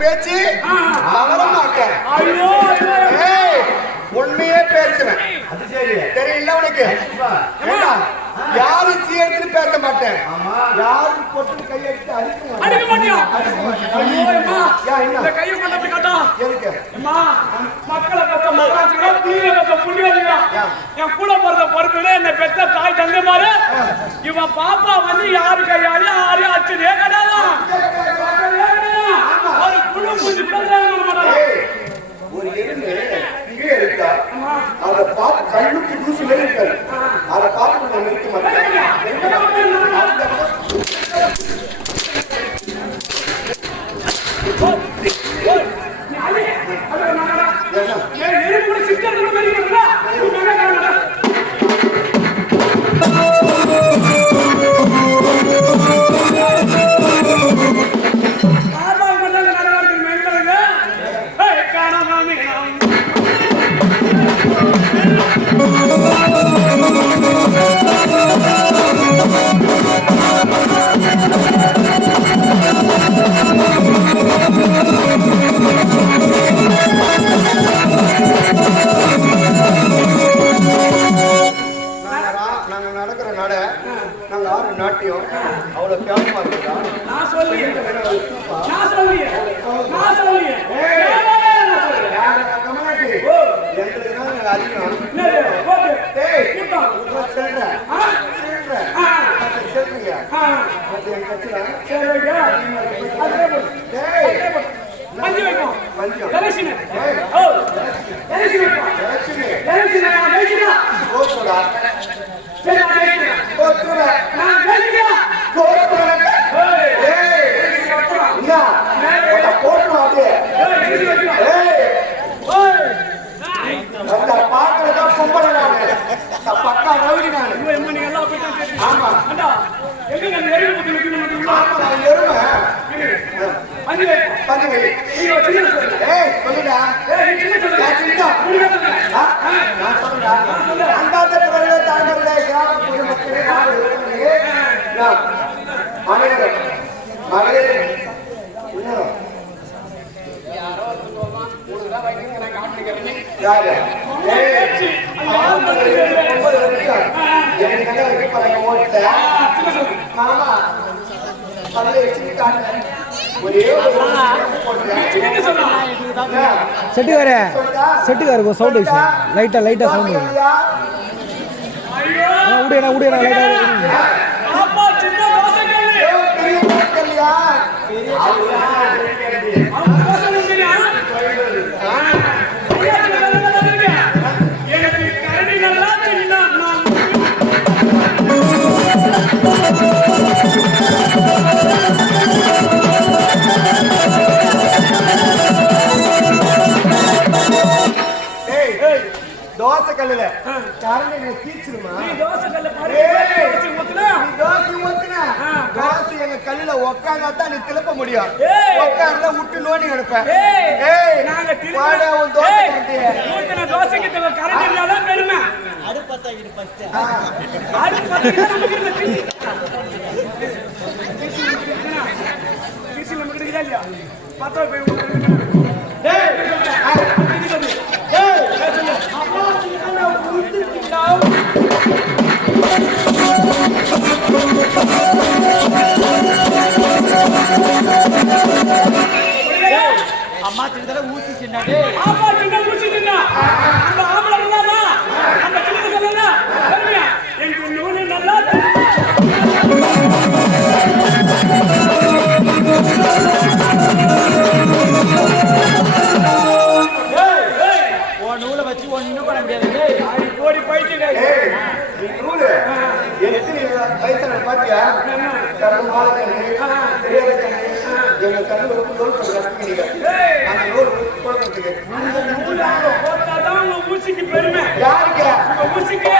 பேச்சு வர மாட்டேன். உண்மையே பேசுவேன். தெரியல உனக்கு? யாரும் சீர்த்து பேச மாட்டேன். யாரும் போட்டு கையெடுத்து அடிக்க மாட்டேன். என் கூட பிறந்த பொறுப்புல என்ன பெற்ற தாய் தந்தை மாதிரி இவன் பாப்பா வந்து யாரு கையாளி யாரையும் அச்சுதே கிடையாது. ஒரு எறும்பு கீழே இருக்கா, அதை பார்த்து கண்ணுக்கு தூசிலே இருக்காது. அதை பார்த்து நம்ம நிறுத்த மாட்டேன். நாட்டியம் அவ்வளவு கேவலமா இருக்கா? நான் சொல்லியே பாக்குறதா பொம்பளை நானு, பக்கா ரவுடி நானு. செட்டுக்காரு சவுண்ட் லைட்டா சவுண்ட் உடையா தோசை கல்லுல கரண்ட் கீச்சிருமா? தோசை எங்க கல்லுல உக்காந்தாதான் நீ திருப்ப முடியும். உட்கார்ல விட்டு நோண்டி எடுப்பேன். அம்மா சின்னதா ஊசி சின்ன நூலை வச்சு ஒன்னும் பண்ண முடியாது. ஓடி போயிட்டு வயசான பாத்தியா எங்க கண்ணு ஊசிக்கு பெருமை யாருக்கு? ஊசிக்கு